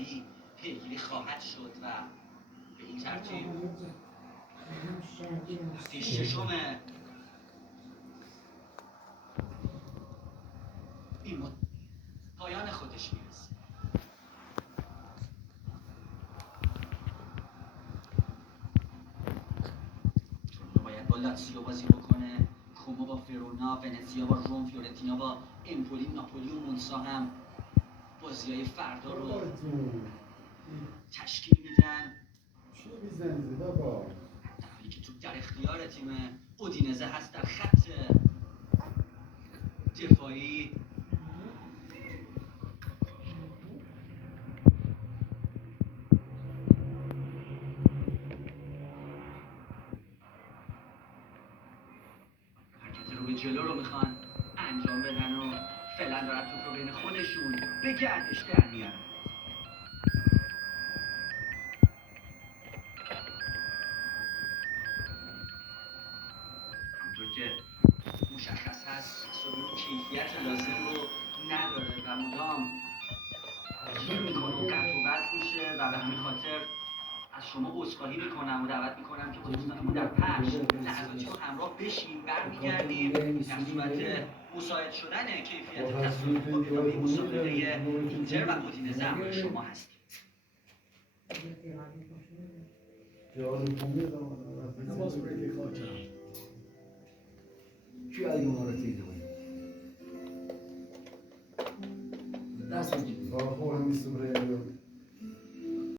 دیگری پیگیری خواهد شد و به این ترتیب هفته ششم این پایان خودش میرسه. تورینو باید با لاتزیو بازی بکنه، کومو با فرونا، ونزیا با روم، فیورنتینا با امپولی، ناپولی و مونسا هم بازی‌های فردا رو تشکیل میدن. چی میزنی بابا؟ در حالی که توپ در اختیار تیم اودینزه هست در خط دفاعی. حرکت رو به جلو رو میخوان انجام بدن و فعلا دارن توپ رو بین خودشون به گردش در میارن. همونطور که مشخص هست سلول کیفیت لازم رو نداره و مدام گیر میکنه و قطع و وصل میشه و به همین خاطر از شما عذرخواهی میکنم و دعوت میکنم که با دوستانمون در پخش لحظاتی رو همراه بشیم. برمیگردیم در صورت مساعد شدن کیفیت تصویر خوب ادامه مسابقه اینتر و اودینزه همراه شما هستیم. Ci hai un orecchio dast میگی. آقا همین سوره